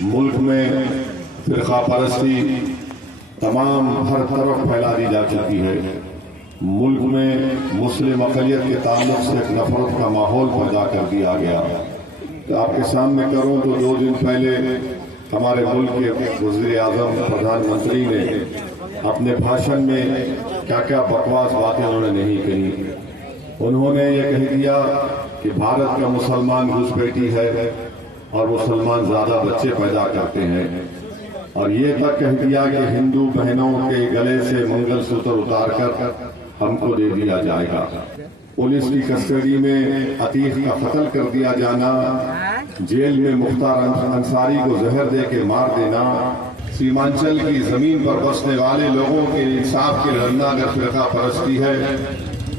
मुल्क में फिरका परस्ती तमाम हर तरफ फैला दी जा चुकी है। मुल्क में मुस्लिम अक़लियत के ताल्लुक से एक नफरत का माहौल पैदा कर दिया गया। तो आपके सामने करूं तो 2 दिन पहले हमारे मुल्क के वज़ीर आज़म प्रधानमंत्री ने अपने भाषण में क्या क्या बकवास बातें उन्होंने नहीं कही। उन्होंने ये कह दिया कि भारत का मुसलमान घुसपैठी है और मुसलमान ज्यादा बच्चे पैदा करते हैं, और ये तक कह दिया कि हिंदू बहनों के गले से मंगलसूत्र उतार कर हमको दे दिया जाएगा। पुलिस की कस्टडी में अतीक का कत्ल कर दिया जाना, जेल में मुख्तार अंसारी को जहर दे के मार देना, सीमांचल की जमीन पर बसने वाले लोगों के इंसाफ के लड़ना अगर फिरका परस्ती है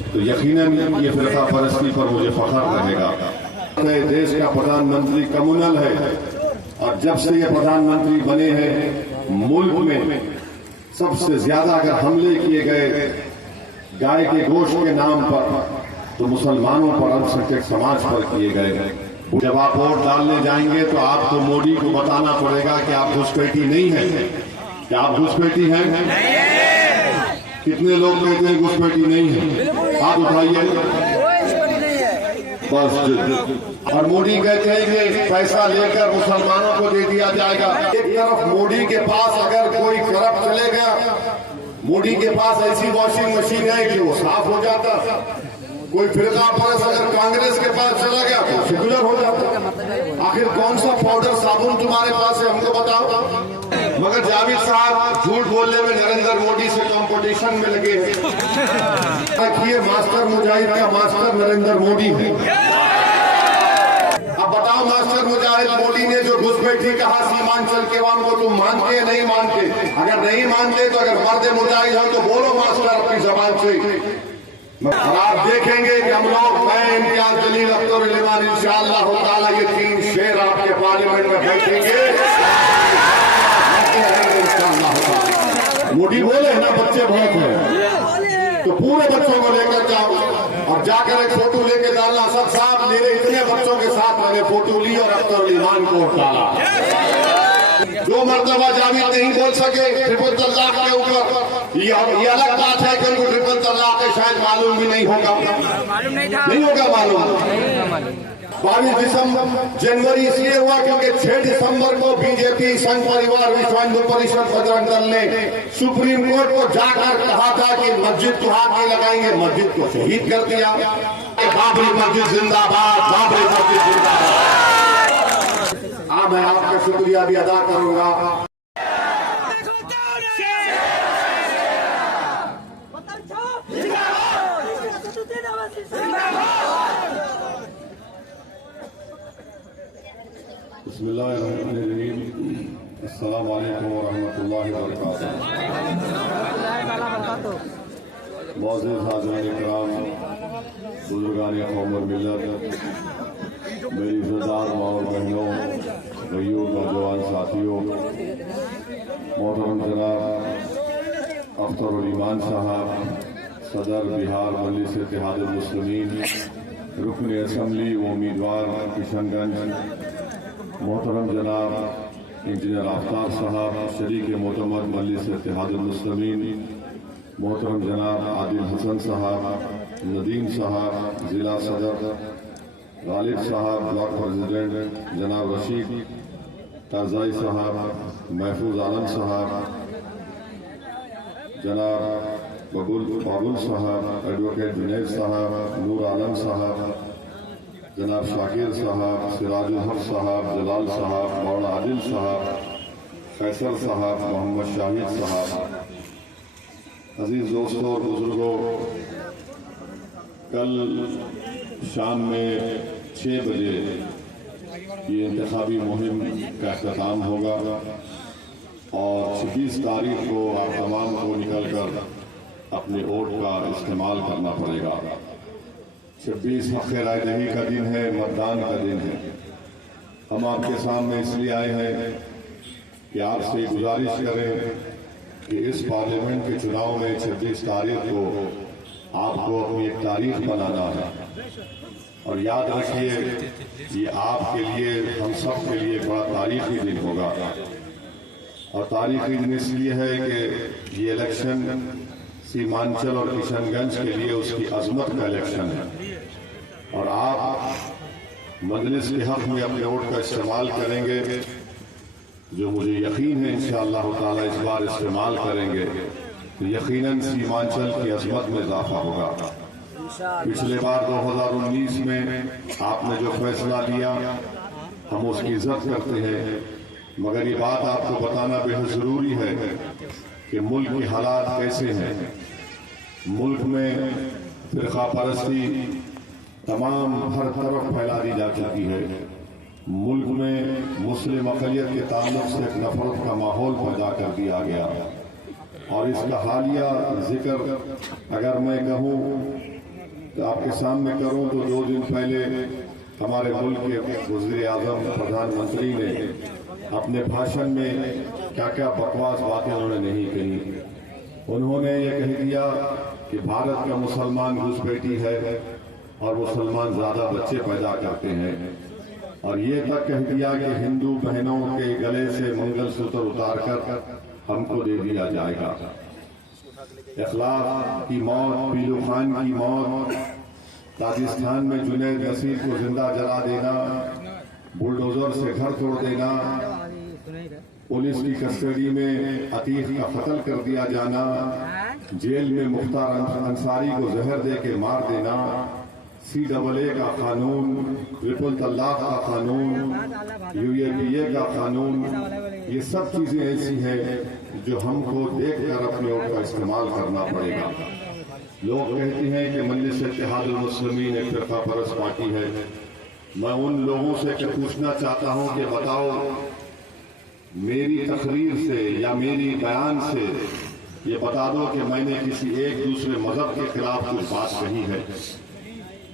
तो यकीनन ये फिरका परस्ती पर मुझे फख्र रहेगा। देश का प्रधानमंत्री कम्युनल है, और जब से ये प्रधानमंत्री बने हैं मुल्क में सबसे ज्यादा अगर हमले किए गए गाय के गोश्त के नाम पर तो मुसलमानों पर, अल्पसंख्यक समाज पर किए गए। जब आप वोट डालने जाएंगे तो आपको मोदी को बताना पड़ेगा कि आप घुसपैठी नहीं है। क्या आप घुसपैठी हैं? कितने लोग कहते हैं घुसपैठी नहीं है? हाथ उठाइए। बस। और मोदी कहते हैं कि पैसा लेकर मुसलमानों को दे दिया जाएगा। एक तरफ मोदी के पास अगर कोई करप्ट चलेगा, मोदी के पास ऐसी वॉशिंग मशीन है कि वो साफ हो जाता। कोई फिरका परस्त अगर कांग्रेस के पास चला गया तो सेकुलर हो जाता। आखिर कौन सा पाउडर साबुन तुम्हारे पास है, हमको बताओ। मगर जावेद साहब झूठ बोलने में नरेंद्र मोदी से कंपटीशन में लगे हैं। मास्टर मुजाहिद का मास्टर नरेंद्र मोदी है। अब बताओ, मास्टर मुजाहिद मोदी ने जो घुसपैठी कहा सीमांचल के वाम को, तुम मानते या नहीं मानते? अगर नहीं मानते तो अगर मर्द मुजाहिद हो तो बोलो मास्टर अपनी जबान से। और आप देखेंगे कि हम लोग मैं इम्तियाज जलील अख्तर उलेमान इंशाअल्लाह ताला ये 3 शेर आपके पार्लियामेंट में बैठेंगे। मोदी बोले ना बच्चे बहुत हैं, तो पूरे बच्चों को लेकर जाओ और जाकर एक फोटो लेके डालना। सब साहब मेरे इतने बच्चों के साथ मैंने फोटो ली और अख्तर उलेमान को डाला। जो मर्तबा जावेद नहीं बोल सके ट्रिपल तलाक के ऊपर, ये अलग बात है कि उनको ट्रिपल तलाक के शायद मालूम भी नहीं होगा, नहीं होगा मालूम। 22 जनवरी इसलिए हुआ क्योंकि 6 दिसंबर को बीजेपी, संघ परिवार, विश्व हिंदू परिषद, बजरंग दल ने सुप्रीम कोर्ट को जाकर कहा था कि मस्जिद को हाथ नहीं लगाएंगे, मस्जिद को शहीद कर दिया। बाबरी मस्जिद जिंदाबाद, बाबरी मस्जिद जिंदाबाद। मैं आपका शुक्रिया भी अदा करूंगा। बिस्मिल्लाहिर्रहमानिर्रहीम। अस्सलाम वालेकुम वरहमतुल्लाहि वबरकातुहू। मौजूद हाज़िरीन इकराम, बुजुर्गान कौम और मिल्लत, मेरी इज़्ज़तदार माँ और बहनों, भाइयों, नौजवान साथियों, मोहतरम जनाब अख्तर उल ईमान साहब, सदर बिहार मजलिस इत्तेहाद उल मुस्लिमीन, रुकन असम्बली व उम्मीदवार किशनगंज, मोहतरम जनाब इंजीनियर आफ्ताब साहब, शरीक मोतमद मजलिस इत्तेहाद उल मुस्लिमीन, मोहतरम जनाब आदिल हसन साहब, नदीम साहब, जिला सदर गालिब साहब, ब्लॉक प्रेसिडेंट जनाब रशीद तारजाई साहब, महफूज आलम साहब, जनाब बाबुल साहब, एडवोकेट जुनैद साहब, नूर आलम साहब, जनाब शाकिर साहब, सिराजुल हक साहब, जलाल साहब, मौलाना आदिल साहब, फैसल साहब, मोहम्मद शाहिद साहब, अजीज दोस्तों और बुजुर्गों, कल शाम में 6 बजे ये इंतखाबी मुहिम का अख्ताम होगा और 26 तारीख को आप तमाम को निकल कर अपने वोट का इस्तेमाल करना पड़ेगा। 26 हक़ राय दही का दिन है, मतदान का दिन है। हम आपके सामने इसलिए आए हैं कि आपसे गुजारिश करें कि इस पार्लियामेंट के चुनाव में 26 तारीख को आपको अपनी एक तारीख बनाना है। और याद रखिए, ये आपके लिए, हम सब के लिए बड़ा तारीखी दिन होगा। और तारीखी दिन इसलिए है कि ये इलेक्शन सीमांचल और किशनगंज के लिए उसकी अजमत का इलेक्शन है और आप मजलिस के हक में अपने वोट का इस्तेमाल करेंगे, जो मुझे यकीन है इंशाअल्लाह ताला इस बार इस्तेमाल करेंगे तो यकीनन सीमांचल की अजमत में इजाफा होगा। पिछले बार 2019 में आपने जो फैसला लिया हम उसकी इज्जत करते हैं, मगर ये बात आपको बताना बेहद जरूरी है कि मुल्क के हालात कैसे हैं। मुल्क में फिरका परस्ती तमाम हर तरफ फैला दी जा चुकी है। मुल्क में मुस्लिम अक़लियत के ताल्लुक से एक नफरत का माहौल पैदा कर दिया गया और इसका हालिया जिक्र अगर मैं कहूँ तो आपके सामने करूं तो 2 दिन पहले हमारे मुल्क के वज़ीर आज़म प्रधानमंत्री ने अपने भाषण में क्या क्या बकवास बातें उन्होंने नहीं कही। उन्होंने ये कह दिया कि भारत का मुसलमान घुसपैठी है और मुसलमान ज्यादा बच्चे पैदा करते हैं और ये तक कह दिया कि हिंदू बहनों के गले से मंगलसूत्र उतारकर हमको दे दिया जाएगा। इखलाक की मौत, पीलू खान की मौत, राजस्थान में जुनैद नसीर को जिंदा जला देना, बुलडोजर से घर तोड़ देना, पुलिस की कस्टडी में अतीक का कत्ल कर दिया जाना, जेल में मुख्तार अंसारी को जहर दे के मार देना, CAA का कानून, ट्रिपल तलाक का कानून, UAPA का कानून, ये सब चीजें ऐसी हैं जो हमको देखकर अपने वोट का इस्तेमाल करना पड़ेगा। लोग कहते हैं कि मजलिस इत्तेहादुल मुस्लिमीन एक फिरका परस्त पार्टी है। मैं उन लोगों से पूछना चाहता हूं कि बताओ मेरी तकरीर से या मेरी बयान से ये बता दो कि मैंने किसी एक दूसरे मजहब के खिलाफ कुछ बात कही है।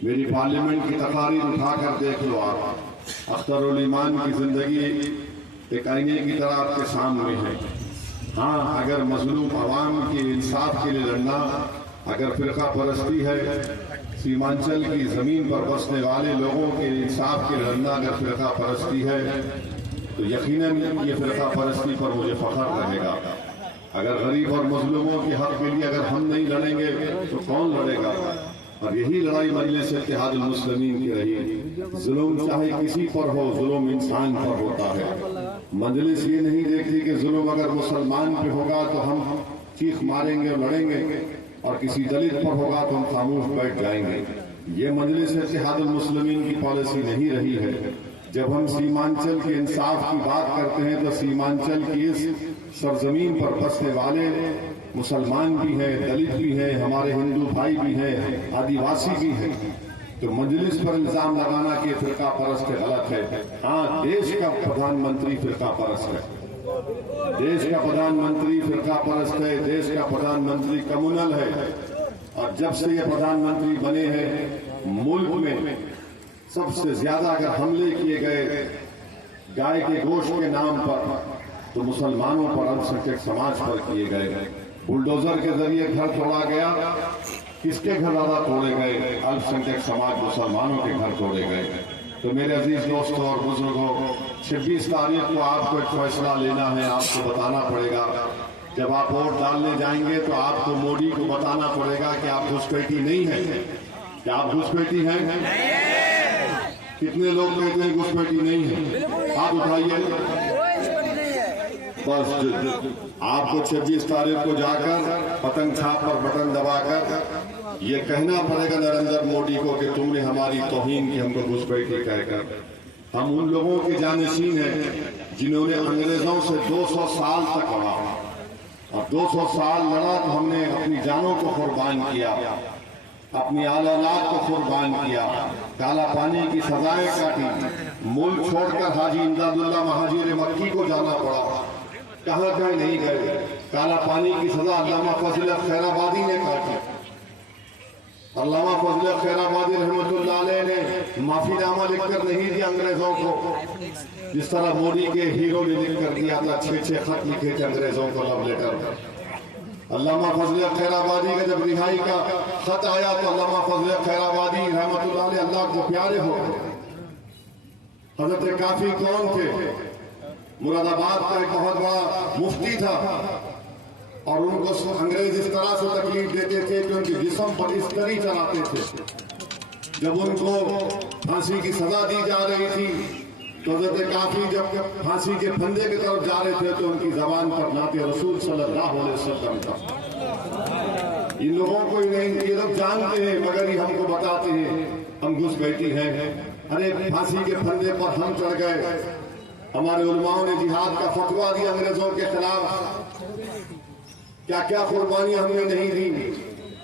मेरी पार्लियामेंट की तकारीर उठाकर देख लो आप, अख्तरुल ईमान की जिंदगी एक आईने की तरह आपके सामने है। हाँ, अगर मजलूम अवाम के इंसाफ के लिए लड़ना, अगर फिरका परस्ती है, सीमांचल की जमीन पर बसने वाले लोगों के इंसाफ के लड़ना अगर फिरका परस्ती है तो यकीनन ये फिरका परस्ती पर मुझे फख्र रहेगा। अगर गरीब और मजलूमों के हक के लिए अगर हम नहीं लड़ेंगे तो कौन लड़ेगा? और यही लड़ाई मजलिस इत्तेहादुल मुस्लिमीन की रही। जुल्म चाहे किसी पर हो, जुल्म इंसान पर होता है। मजलिस ये नहीं देखती कि जुल्म अगर मुसलमान पे होगा तो हम चीख मारेंगे, लड़ेंगे और किसी दलित पर होगा तो हम खामोश बैठ जाएंगे। ये मजलिस इत्तेहादुल मुस्लिमीन की पॉलिसी नहीं रही है। जब हम सीमांचल के इंसाफ की बात करते हैं तो सीमांचल की इस सरजमीन पर बसने वाले मुसलमान भी हैं, दलित भी हैं, हमारे हिंदू भाई भी हैं, आदिवासी भी हैं। तो मजलिस पर इल्जाम लगाना कि फिरका परस्त गलत है। हाँ, देश का प्रधानमंत्री फिरका परस्त है, देश का प्रधानमंत्री फिरका परस्त है, देश का प्रधानमंत्री कम्युनल है। और जब से ये प्रधानमंत्री बने हैं मुल्क में सबसे ज्यादा अगर हमले किए गए गाय के गोश्त के नाम पर तो मुसलमानों पर, अल्पसंख्यक समाज पर किए गए। बुलडोजर के जरिए घर तोड़ा गया, किसके घर ज्यादा तोड़े गए? अल्पसंख्यक समाज मुसलमानों के घर तोड़े गए। तो मेरे अजीज दोस्तों और बुजुर्गों, 26 तारीख को आपको एक फैसला लेना है, आपको बताना पड़ेगा। जब आप वोट डालने जाएंगे तो आपको मोदी को बताना पड़ेगा कि आप घुसपैठी नहीं है। क्या आप घुसपैठी हैं? कितने लोग कहते हैं घुसपैठी नहीं है? हाथ उठाइए। बस आपको 26 तारीख को जाकर पतंग छाप पर बटन दबाकर ये कहना पड़ेगा नरेंद्र मोदी को कि तुमने हमारी तौहीन की, हमको घुसपैठी कहकर। हम उन लोगों के जानशीन हैं जिन्होंने अंग्रेजों से 200 साल तक लड़ा और 200 साल लड़ा तो हमने अपनी जानों को कुर्बान किया, अपनी औलाद को कुर्बान किया, काला पानी की सजाएं काटी, मुल्क छोड़कर हाजी इमदादुल्लाह महाजिर मक्की को जाना पड़ा। कहाँ कहीं नहीं गए। काला पानी की सजा अल्लामा फजल खैराबादी ने काटी। अल्लामा फजल खैराबादी रहमतुल्लाह अलैह ने माफीनामा लिखकर नहीं दिया अंग्रेजों को, जिस तरह मोदी के हीरो ने लिख कर दिया था। 6 खत लिखे थे अंग्रेजों को लव लेटर। अल्लामा फजल खैराबादी का जब रिहाई का खत आया तो अल्लामा फजल खैराबादी रहमतुल्लाह अलैह अल्लाह को प्यारे हो गए। हजरत काफी कौन थे? मुरादाबाद का एक बहुत बड़ा मुफ्ती था और उनको अंग्रेज इस तरह से तकलीफ देते थे कि उनके जिस्म पर इस तरह चलाते थे। जब उनको फांसी की सजा दी जा रही थी तो हजरत काफी जब फांसी के फंदे की तरफ जा रहे थे तो उनकी जबान पर नाते रसूल सल्लल्लाहु अलैहि वसल्लम था। इन लोगों को ही नहीं, ये लोग जानते हैं मगर ये हमको बताते हैं हम घुस बैठी हैं। अरे फांसी के फंदे पर हम चढ़ गए, हमारे उलमाओं ने जिहाद का फतवा दिया अंग्रेजों के खिलाफ, क्या क्या कुर्बानियां हमने नहीं दी,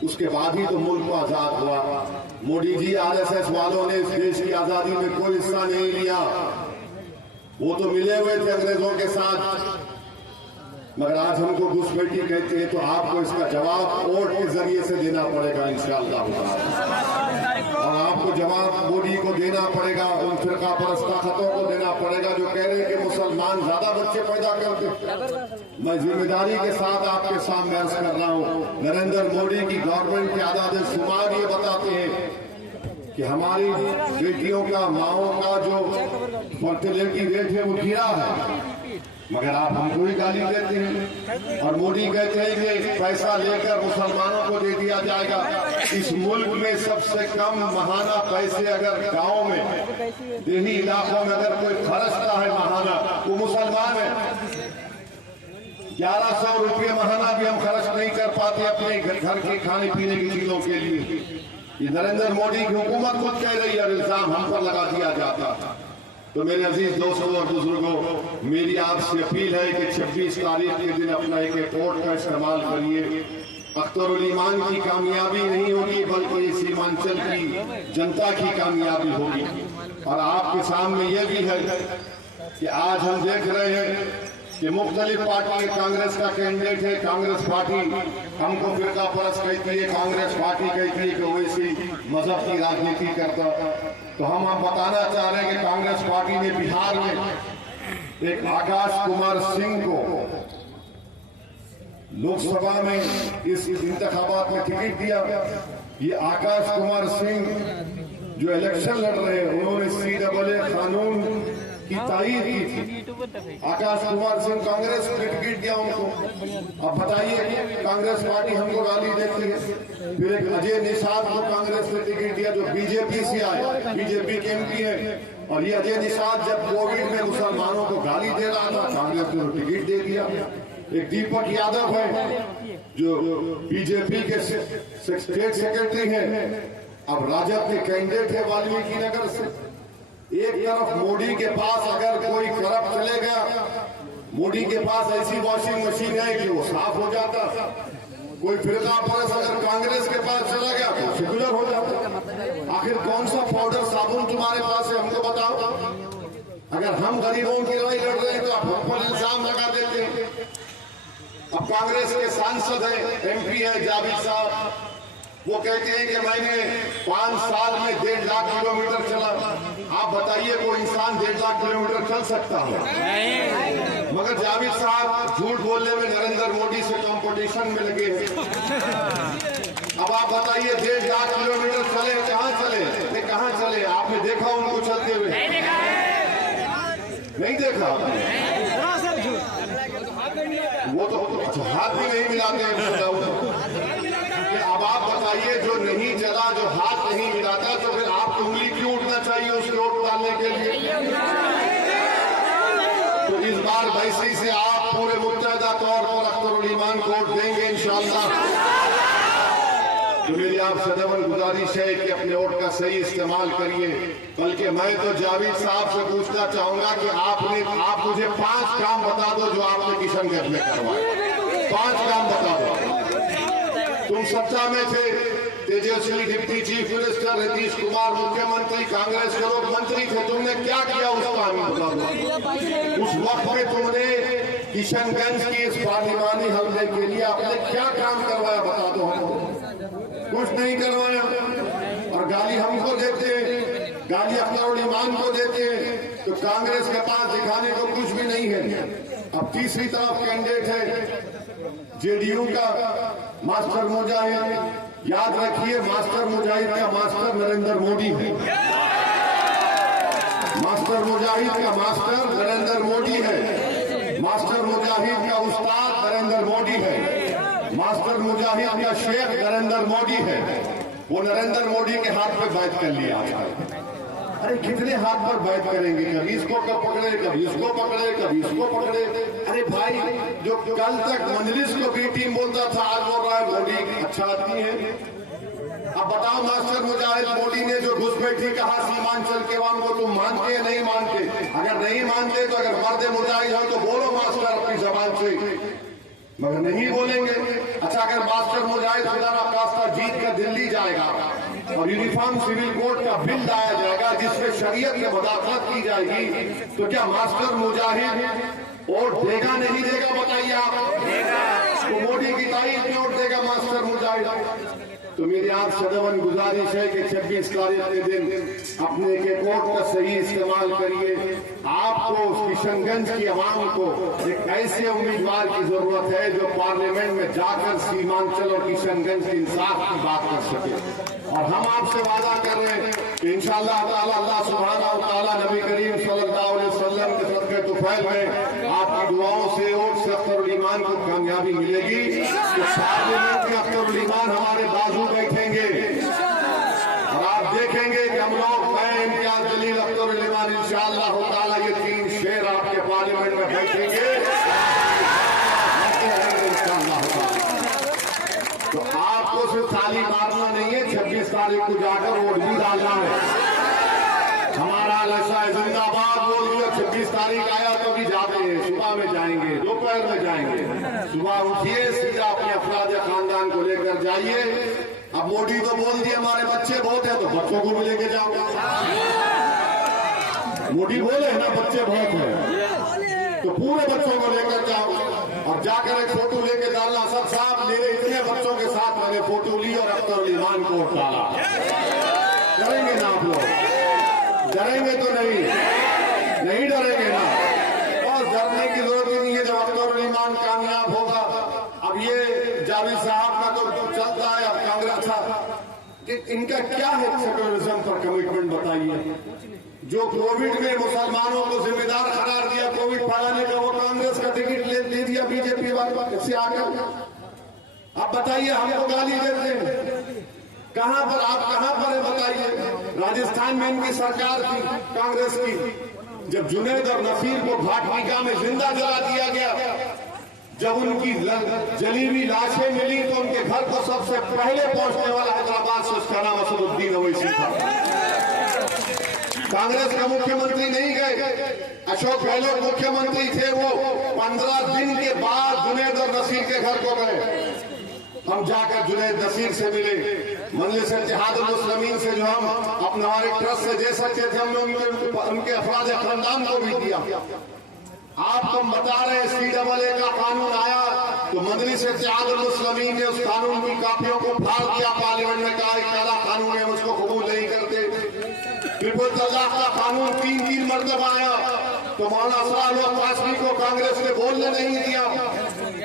उसके बाद ही तो मुल्क आजाद हुआ। मोदी जी आरएसएस वालों ने इस देश की आजादी में कोई हिस्सा नहीं लिया, वो तो मिले हुए थे अंग्रेजों के साथ, मगर आज हमको घुसपैठी कहते हैं तो आपको इसका जवाब वोट के जरिए से देना पड़ेगा इंशाअल्लाह। और आपको जवाब मोदी को देना पड़ेगा, उन फिरका परस्ताखतों को देना पड़ेगा जो कह रहे हैं कि मुसलमान ज्यादा बच्चे पैदा करते। मैं जिम्मेदारी के साथ आपके सामने अर्ज कर रहा हूँ, नरेंद्र मोदी की गवर्नमेंट के आदाद शुमार ये बताते हैं कि हमारी बेटियों का, माओं का जो फर्टिलिटी रेट है वो गिरा है, मगर आप हमको ही गाली देते हैं। और मोदी कहते हैं कि पैसा लेकर मुसलमानों को दे दिया जाएगा। इस मुल्क में सबसे कम महाना पैसे अगर गांव में, देही इलाकों में अगर कोई खर्चता है महाना, वो मुसलमान है। 1100 रुपये महाना भी हम खर्च नहीं कर पाते अपने घर के खाने पीने की चीजों के लिए। ये नरेंद्र मोदी की हुकूमत खुद कह रही है और इल्जाम हम पर लगा दिया जाता। तो मेरे अजीज दोस्तों और बुजुर्गों, मेरी आपसे अपील है कि 26 तारीख के दिन अपना एक वोट का इस्तेमाल करिए। अख्तरुल ईमान की कामयाबी नहीं होगी बल्कि इस सीमांचल की जनता की कामयाबी होगी। और आपके सामने यह भी है कि आज हम देख रहे हैं कि मुख्तलिफ पार्टी, कांग्रेस का कैंडिडेट है, कांग्रेस पार्टी हमको फिरका परस्त कहती है, कांग्रेस पार्टी कहती है कि वैसी मजहब की राजनीति करता। तो हम बताना चाह रहे हैं कि कांग्रेस पार्टी ने बिहार में एक आकाश कुमार सिंह को लोकसभा में इस इंतखाबात में टिकट दिया। ये आकाश कुमार सिंह जो इलेक्शन लड़ रहे हैं, उन्होंने CAA कानून की तारीफ की थी। आकाश कुमार सिंह कांग्रेस को टिकट दिया उनको। अब बताइए, कांग्रेस पार्टी हमको गाली देती है। फिर एक अजय निषाद को कांग्रेस ने टिकट दिया जो बीजेपी से आए, बीजेपी के MP है। और ये अजय निषाद जब कोविड में मुसलमानों को गाली दे रहा था, कांग्रेस ने टिकट दे दिया। एक दीपक यादव है जो बीजेपी के स्टेट सेक्रेटरी हैं, अब राजद के कैंडिडेट है वाल्मीकि नगर से। एक तरफ मोदी के पास अगर कोई करप्ट चले गया, मोदी के पास ऐसी वॉशिंग मशीन है कि वो साफ हो जाता। कोई फिरका परस्त अगर कांग्रेस के पास चला गया तो सेक्युलर हो जाता। आखिर कौन सा पाउडर साबुन तुम्हारे पास है, हमको बताओ। अगर हम गरीबों की लड़ाई लड़ रहे हैं तो आप हम पर इल्जाम लगा देते हैं। अब कांग्रेस के सांसद है, MP है जावेद साहब, वो कहते हैं कि मैंने 5 साल में 1.5 लाख किलोमीटर चला। आप बताइए कोई इंसान 1.5 लाख किलोमीटर चल सकता है? मगर जावेद साहब झूठ बोलने में नरेंद्र मोदी से कंपटीशन में लगे हैं। अब आप बताइए 1.5 लाख किलोमीटर चले, कहाँ चले? ये कहाँ चले? आपने देखा उनको चलते हुए? नहीं देखा। वो तो हाथ भी नहीं मिलाते हैं। अब आप बताइए, जो नहीं चला, जो हाथ नहीं मिलाता, तो फिर आपको उंगली क्यों उठना चाहिए उसके वोट डालने के लिए? तो इस बार वैसे से आप पूरे मुत्तहदा तौर पर अख्तरुल ईमान को वोट देंगे इंशाअल्लाह। तो मेरी आप सदैवन गुजारिश है कि अपने वोट का सही इस्तेमाल करिए। बल्कि मैं तो जावेद साहब से पूछना चाहूंगा कि आप मुझे 5 काम बता दो जो आपने किशनगंज में करवाए। 5 काम बता दो। तुम सत्ता में थे, Tejashwi deputy chief minister, Nitish Kumar मुख्यमंत्री, कांग्रेस के लोग मंत्री थे, तुमने क्या किया उस काम में बता दो। उस वक्त में तुमने किशनगंज की इस पार्लिमानी हमले के लिए आपने क्या काम करवाया बता दो हमको। कुछ नहीं करवाया। और गाली हमको देते हैं, गाली अख्तरुल ईमान को देते हैं। तो कांग्रेस के पास दिखाने को कुछ भी नहीं है। अब तीसरी तरफ कैंडिडेट है JDU का मास्टर मुजाहिद। याद रखिए, मास्टर मुजाहिद का मास्टर नरेंद्र मोदी है। मास्टर मुजाहिद का मास्टर नरेंद्र मोदी है, मास्टर मुजाहिद का उस्ताद नरेंद्र मोदी है, मास्टर मुजाहिद का शेख नरेंद्र मोदी है। वो नरेंद्र मोदी के हाथ पे बैठ कर लिया आजकल। अरे कितने हाथ पर बैठ करेंगे, कभी इसको कब पकड़े, कभी इसको पकड़े, कभी इसको पकड़े। अरे भाई, जो कल तक मजलिस को बी टीम बोलता था, आज बोल रहा है मोदी अच्छा आदमी है। अब बताओ, मास्टर मुजाहिद मोदी ने जो घुसपैठी कहा सीमांचल के वाम को, तुम मानते या नहीं मानते? अगर नहीं मानते तो अगर मर्द मुजाहिद हो तो बोलो मास्टर अपनी जबान से, मगर नहीं बोलेंगे। अच्छा, अगर मास्टर मुजाहिद खुदा ना खास्ता जीत कर दिल्ली जाएगा और यूनिफॉर्म सिविल कोड का बिल लाया जाएगा जिसमें शरीयत में मुदाखलत की जाएगी, तो क्या मास्टर मुजाहिद वोट देगा नहीं देगा? बताइए आप। तो मोदी की तारीफ में वोट देगा मास्टर मुजाहिद। तो मेरी आप सदवन गुजारिश है कि 26 तारीख के दिन अपने के वोट का सही इस्तेमाल करिए। आपको किशनगंज की आवाम को एक ऐसे उम्मीदवार की जरूरत है जो पार्लियामेंट में जाकर सीमांचल और किशनगंज के इंसाफ की बात कर सके। और हम आपसे वादा कर रहे हैं कि इंशाअल्लाह ताला अल्लाह सुब्हानहू व तआला नबी करीम सल्लल्लाहु अलैहि वसल्लम के सदक़े तुफैल में आपकी दुआओं से और से अख्तरुल ईमान को कामयाबी मिलेगी। तो पार्लियामेंट में अख्तरुल ईमान हमारे बाजू बैठेंगे और आप देखेंगे कि हम लोग मैं इम्तियाज जलील अख्तरुल ईमान इंशाअल्लाह ताला ये 3 शेर आपके पार्लियामेंट में बैठेंगे। तो आपको सिर्फ थाली मारना नहीं है, 26 तारीख को जाकर वोट भी डालना है। हमारा लशा जिंदाबाद बोल दिया। 26 तारीख आया तो भी जाते हैं, सुबह में जाएंगे, दोपहर में जाएंगे। सुबह उठिए, सीधा अपने अफराद खानदान को लेकर जाइए। अब मोदी तो बोल दिए हमारे बच्चे बहुत है, तो बच्चों को भी लेके जाओ। मोदी बोले ना बच्चे बहुत है, तो पूरे बच्चों को लेकर जाओ और जाकर एक फोटो लेके डालना। सब साहब मेरे इतने बच्चों के साथ मैंने फोटो ली और अख्तरुल ईमान को वोट डाला। करेंगे ना आप लोग? डरेंगे तो नहीं डरेंगे ना। और डरने की जरूरत ही नहीं है जब अख्तरुल ईमान कामयाब होगा। अब ये जावेद साहब का तो चलता है, अब कांग्रेस था कि इनका क्या है सेक्युलरिज्म पर कमिटमेंट बताइए। जो कोविड में मुसलमानों को जिम्मेदार करार दिया कोविड फैलाने का, वो कांग्रेस का टिकट ले दिया बीजेपी वाले से आकर। अब बताइए, हमको गाली देते हैं, कहां पर आप कहां पर है बताइए। राजस्थान में इनकी सरकार थी कांग्रेस की, जब जुनैद और नसीर को भाटनिका में जिंदा जला दिया गया, जब उनकी जली हुई लाशें मिली तो उनके घर को सबसे पहले पहुंचने वाला हैदराबाद से उसका नाम असदुद्दीन ओवैसी था। कांग्रेस का मुख्यमंत्री नहीं गए, अशोक गहलोत मुख्यमंत्री थे, वो 15 दिन के बाद जुनैद और नसीर के घर को गए। हम जाकर जुनैद नसीर से मिले, मजलिस इत्तेहादुल मुस्लिमीन से जो हम अपने हमारे ट्रस्ट से दे सकते थे हमने उनके अफराद खानदान को भी दिया। आपको हम बता रहे हैं CAA का कानून आया तो मजलिस इत्तेहादुल मुस्लिमीन ने उस कानून की कापियों को फाड़ दिया, पार्लियामेंट में कहा काला कानून है, उसको कबूल नहीं करते। ट्रिपल तलाक का कानून 3 मरतबा आया तो मौलाना असरार कासमी को कांग्रेस ने बोलने नहीं दिया।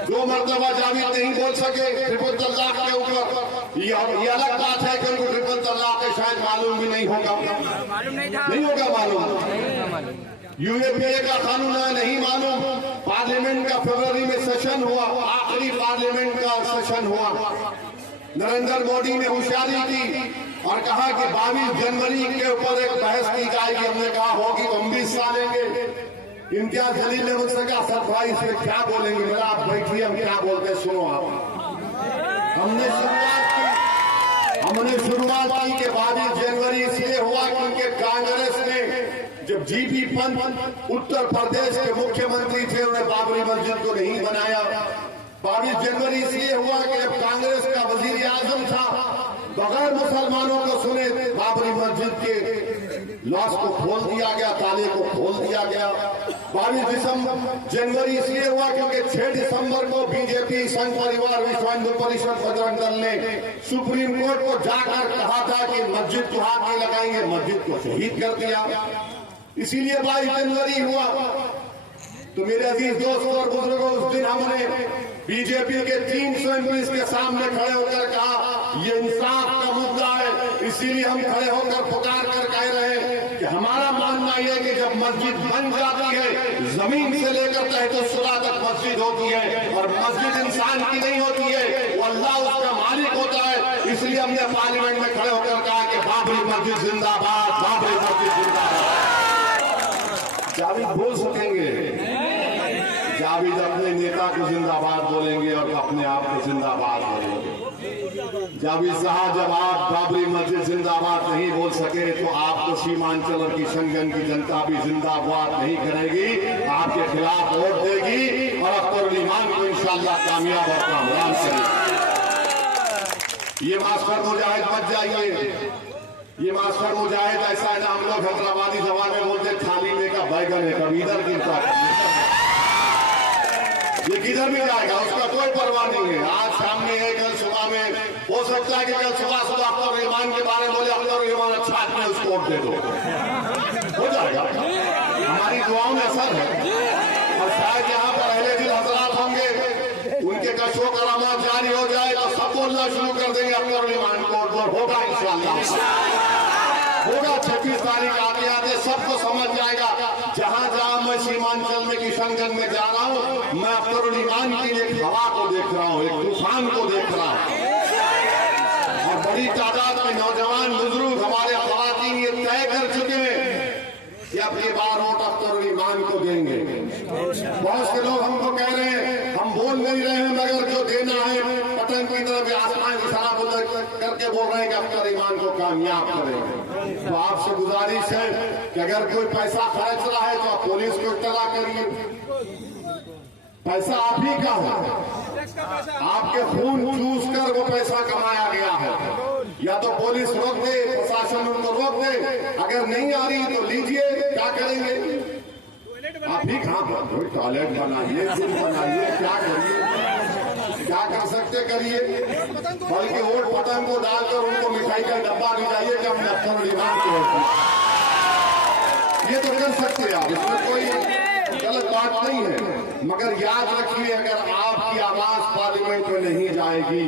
2 मरतबा जावेद नहीं बोल सके ट्रिपल तलाक के ऊपर। ये अलग बात है कि उनको ट्रिपल तलाक के शायद मालूम भी नहीं होगा, नहीं होगा मालूम। UAPA का कानून है नहीं मालूम। पार्लियामेंट का फरवरी में सेशन हुआ, आखिरी पार्लियामेंट का सेशन हुआ। नरेंद्र मोदी ने होशियारी की और कहा कि 22 जनवरी के ऊपर एक बहस की जाएगी। हमने कहा होगी तो हम भी हिस्सा लेंगे। इम्तियाज जलील ने मुझसे कहा सर भाई इसमें क्या बोलेंगे? मेरा आप बैठिए, हम क्या बोलते हैं सुनो आप। हमने शुरुआत की कि 22 जनवरी इसलिए हुआ क्योंकि कांग्रेस ने जब GP पंत उत्तर प्रदेश के मुख्यमंत्री थे उन्हें बाबरी मस्जिद को नहीं बनाया। 22 जनवरी इसलिए हुआ कि जब कांग्रेस का वजीर आजम था बगैर मुसलमानों को सुने बाबरी मस्जिद के लॉस को खोल दिया गया, ताले को खोल दिया गया। 22 जनवरी इसलिए हुआ क्योंकि 6 दिसंबर को बीजेपी, संघ परिवार, विश्व हिंदू परिषद, बजरंग दल ने सुप्रीम कोर्ट को जाकर कहा था कि मस्जिद को हाथ नहीं लगाएंगे, मस्जिद को शहीद कर दिया। इसीलिए 22 जनवरी हुआ। तो मेरे अजीज दोस्तों और बुजुर्गों, उस दिन हमने बीजेपी के 300 एमपी के सामने खड़े होकर कहा ये इंसाफ का मुद्दा है, इसीलिए हम खड़े होकर पुकार कर कह रहे हैं कि हमारा मानना यह कि जब मस्जिद बन जाती है, जमीन से लेकर तहत-उस-सुरा तक मस्जिद होती है, और मस्जिद इंसान की नहीं होती है, वो अल्लाह उसका मालिक होता है। इसलिए हमने पार्लियामेंट में खड़े होकर कहा कि बाबरी मस्जिद जिंदाबाद, बाबरी मस्जिद जिंदाबाद। जावेद बोल सकेंगे? जावेद अपने नेता को जिंदाबाद बोलेंगे और अपने आप को जिंदाबाद बोलेंगे। जावेद साहब, जब आप बाबरी मस्जिद जिंदाबाद नहीं बोल सके तो आपको सीमांचल और किशनगंज की जनता भी जिंदाबाद नहीं करेगी, आपके खिलाफ वोट देगी और अख्तरुल ईमान को इंशाअल्लाह कामयाब और कामयाब करेगी। ये मास्टर मुजाहिद मत जाइए, ये मास्टर मुजाहिद ऐसा है ना, हम लोग हैदराबादी जबान में बोलते थाली में का बैगन है, कभी इधर गिरता है, ये किधर भी जाएगा, उसका कोई परवाह नहीं है। आज सामने है, कल सुबह में हो सकता है कि कल सुबह सुबह अख्तर रहमान के बारे में बोले अख्तर रहमान अच्छा आदमी, उसको वोट दे दो, हो जाएगा। हमारी दुआओं में असर है, और शायद यहाँ पर अहले दिल हजरात होंगे, उनके कशो करामात जारी हो जाए तो सब बोलना शुरू कर देंगे अख्तर रहमान को वोट दो, होगा इंशाअल्लाह होगा। 26 तारीख आते आते सबको समझ जाएगा। जहां जहां मैं सीमांचल में किशनगंज में जा रहा हूं, मैं अख्तरुल ईमान की एक हवा को देख रहा हूं, एक तूफान को देख रहा हूं, और बड़ी तादाद में नौजवान बुजुर्ग हमारे खवातीन ये तय कर चुके हैं कि अब की बार वोट अख्तरुल ईमान को देंगे। बहुत से लोग हमको कह रहे हैं, हम बोल नहीं रहे हैं, मगर जो देना है पतंग की तरफ आसमान इशारा करके बोल रहे हैं कि अख्तर ईमान को कामयाब करेंगे। तो आपसे गुजारिश है कि अगर कोई पैसा खर्च रहा है तो आप पुलिस को इत्तला करिए। पैसा आप ही का हो, आपके खून चूस कर वो पैसा कमाया गया है। या तो पुलिस रोक दे, प्रशासन उनको रोक दे, अगर नहीं आ रही तो लीजिए, क्या करेंगे? आप ही कहाँ पर टॉयलेट बनाइए, जिम बनाइए, क्या करिए, क्या कर सकते करिए, बल्कि वोट पतंग को डालकर उनको मिठाई का डब्बा भिजाइए कि हमने अख्तरुल ईमान को वोट दिया। ये तो कर सकते हैं आप, इसमें कोई गलत बात नहीं है। मगर याद रखिए, अगर आपकी आवाज पार्लियामेंट में नहीं जाएगी,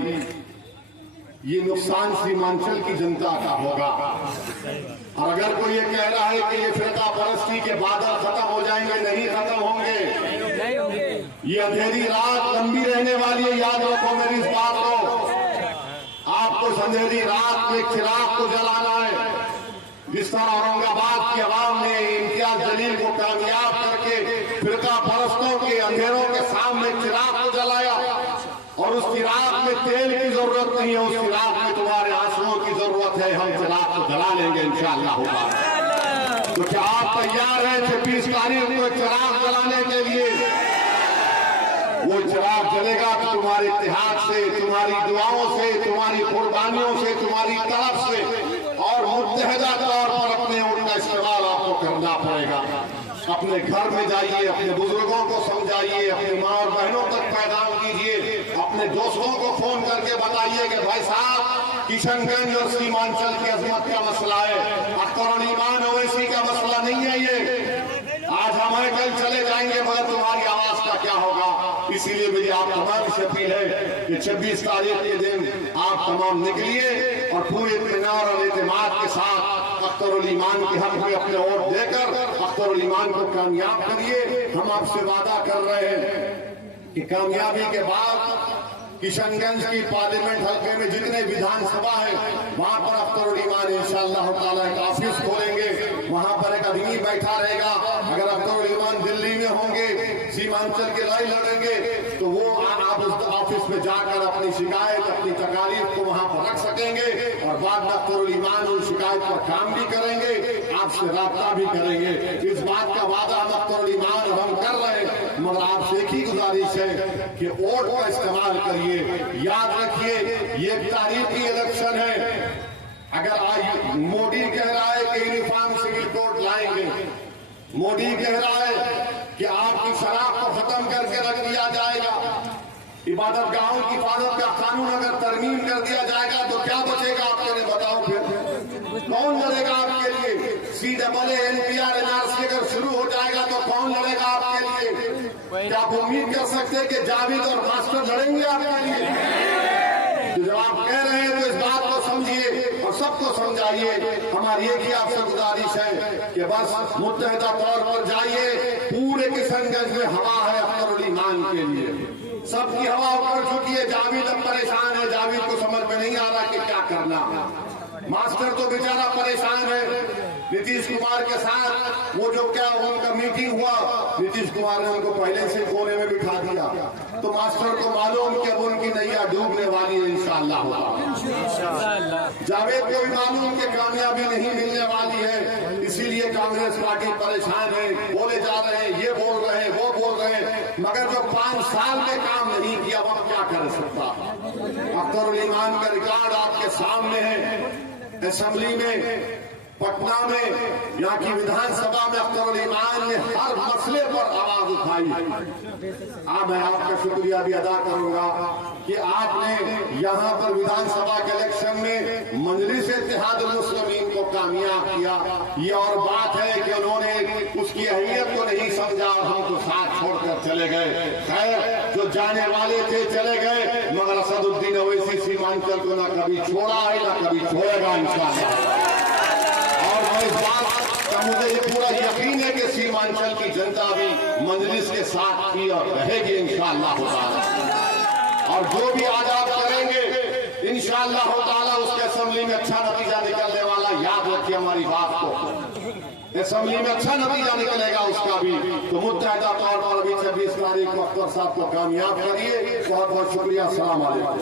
ये नुकसान सीमांचल की जनता का होगा। और अगर कोई ये कह रहा है कि ये फिरका परस्ती के बादल खत्म हो जाएंगे, नहीं खत्म होंगे। ये अंधेरी रात लंबी रहने वाली है, याद रखो मेरी इस बात को। आपको अंधेरी रात में चिराग को जलाना है। जिस तरह औरंगाबाद की आवाम ने इम्तियाज जलील को कामयाब करके फिरका परस्तों के अंधेरों के सामने चिराग को जलाया, और उस चिराग में तेल की जरूरत नहीं है, उस चिराग में तुम्हारे आंसुओं की जरूरत है। हम चिराग को जला लेंगे इंशाअल्लाह होगा। तो क्या आप तैयार हैं 26 तारीख को चिराग जलाने के लिए? वो चिराग जलेगा तो तुम्हारे इत्तेहाद से, तुम्हारी दुआओं से, तुम्हारी कुर्बानियों से, तुम्हारी तरफ से, और मुत्तहदा तौर पर अपने उनका इस्तेमाल आपको करना पड़ेगा। अपने घर में जाइए, अपने बुजुर्गों को समझाइए, अपनी माँ और बहनों तक पैगाम कीजिए, अपने दोस्तों को फोन करके बताइए कि भाई साहब किशनगंज और सीमांचल की अजमत का मसला है, अख्तरुल ईमान ओवैसी का मसला नहीं है। ये आज हम कल चले जाएंगे, मगर तुम्हारी आवाज का क्या होगा? इसीलिए मेरी आप तमाम से अपील है कि 26 तारीख के दिन आप तमाम निकलिए और पूरे इत्मीनान और एतमाद के साथ अख्तरुल ईमान के हक में अपने वोट देकर अख्तरुल ईमान को कामयाब करिए। हम आपसे वादा कर रहे हैं कि कामयाबी के बाद किशनगंज की पार्लियामेंट हल्के में जितने विधानसभा है, वहां पर अख्तरुल ईमान इंशाअल्लाह ताला एक ऑफिस खोलेंगे, वहां पर एक आदमी बैठा रहेगा। अगर अख्तरुल ईमान दिल्ली में होंगे, सीमांचल की लड़ाई लड़ेंगे, तो वो आप उस ऑफिस में जाकर अपनी शिकायत, अपनी तकालीफ को वहां पर रख सकेंगे, और बाद में अख्तरुल ईमान उन शिकायत पर काम भी करेंगे, आपसे राब्ता भी करेंगे। इस बात का वादा हम अख्तरुल ईमान हम कर रहे हैं, मगर आपसे एक ही गुजारिश है कि वोट का इस्तेमाल करिए। याद रखिए, ये तारीखी इलेक्शन है। अगर आज मोदी कह रहा है कि यूनिफॉर्म सिविल कोड लाएंगे, मोदी कह रहा है कि आपकी शराब को खत्म करके रख दिया जाएगा, इबादत गाहों की हिफाजत का कानून अगर तरमीम कर दिया जाएगा, तो क्या बचेगा आपके लिए? बताओ फिर कौन लड़ेगा आपके लिए? CAA NPR NRC अगर शुरू हो जाएगा तो कौन लड़ेगा आपके लिए? क्या आप उम्मीद कर सकते हैं कि जावेद और मास्टर लड़ेंगे आपके लिए? आप कह रहे हैं तो इस बात को समझिए और सबको समझाइए। हमारी एक ही आपसे गुजारिश है कि बस मुत्तहदा तौर पर जाइए। पूरे किशनगंज में हवा है अख्तरुल ईमान के लिए, सबकी हवा उतर चुकी है। जावेद अब परेशान है, जावेद को समझ में नहीं आ रहा कि क्या करना। मास्टर तो बेचारा परेशान है। नीतीश कुमार के साथ वो जो क्या उनका मीटिंग हुआ, नीतीश कुमार ने उनको पहले से कोने में बिठा दिया, तो मास्टर को मालूम कि अब उनकी नैया डूबने वाली है इंशाअल्लाह होगा। जावेद को भी मालूम कि कामयाबी नहीं मिलने वाली है, इसीलिए कांग्रेस पार्टी परेशान है। बोले जा रहे हैं, ये बोल रहे हैं, वो बोल रहे हैं, मगर जो 5 साल में काम नहीं किया वो क्या कर सकता। अख्तरुल ईमान का रिकॉर्ड आपके सामने है। असेंबली में पटना में, यहाँ की विधानसभा में अख्तरुल ईमान ने हर मसले पर आवाज उठाई। मैं आपका शुक्रिया भी अदा करूंगा कि आपने यहाँ पर विधानसभा के इलेक्शन में मजलिस इत्तेहादुल मुस्लिमीन को कामयाब किया। ये और बात है कि उन्होंने उसकी अहमियत को नहीं समझा, हमको साथ छोड़कर चले गए। खैर, जो जाने वाले थे चले गए, मगर असदुद्दीन ओवैसी सीमांचल को न कभी छोड़ा है न कभी छोड़ेगा इंशाअल्लाह। और इस बात का मुझे ये पूरा यकीन है कि सीमांचल की जनता भी मजलिस के साथ थी और रहेगी इंशाअल्लाह ताला। और जो भी आज आप करेंगे इंशाअल्लाह ताला उसके असेंबली में अच्छा नतीजा निकलने वाला। याद रखिए हमारी बात को, असेंबली में अच्छा नतीजा निकलेगा उसका भी। तो मुत्तहदा तौर पर अभी 26 तारीख को अख्तर साहब को कामयाब करिए। बहुत बहुत शुक्रिया। अस्सलाम वालेकुम।